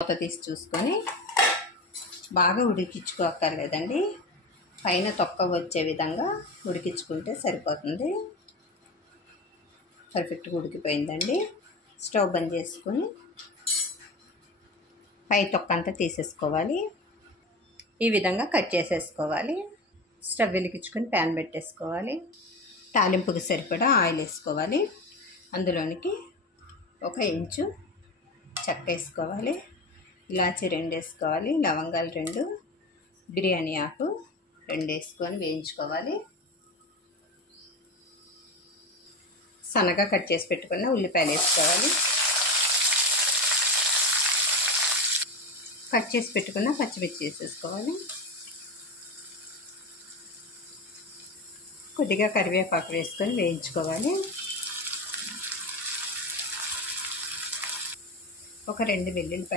మూత తీసి చూసుకొని బాగా ఉడికించుకోక్కర్లేదండి, పైన తొక్క వచ్చే విధంగా ఉడికించుకుంటే సరిపోతుంది. పర్ఫెక్ట్గా ఉడికిపోయిందండి. స్టవ్ బంద్ చేసుకొని పై తొక్క అంతా తీసేసుకోవాలి. ఈ విధంగా కట్ చేసేసుకోవాలి. స్టవ్ వెలిగించుకొని ప్యాన్ పెట్టేసుకోవాలి. తాలింపుకి సరిపడా ఆయిల్ వేసుకోవాలి. అందులోనికి 1 ఇంచు చెక్క వేసుకోవాలి, ఇలాచి 2 వేసుకోవాలి, లవంగాలు 2, బిర్యానీ ఆకు 2 వేసుకొని వేయించుకోవాలి. సన్నగా కట్ చేసి పెట్టుకున్న ఉల్లిపాయలు వేసుకోవాలి. కట్ చేసి పెట్టుకున్న పచ్చిమిర్చి వేసేసుకోవాలి. కొద్దిగా కరివేపాకు వేసుకొని వేయించుకోవాలి. ఒక 2 వెల్లుల్లిపాయలు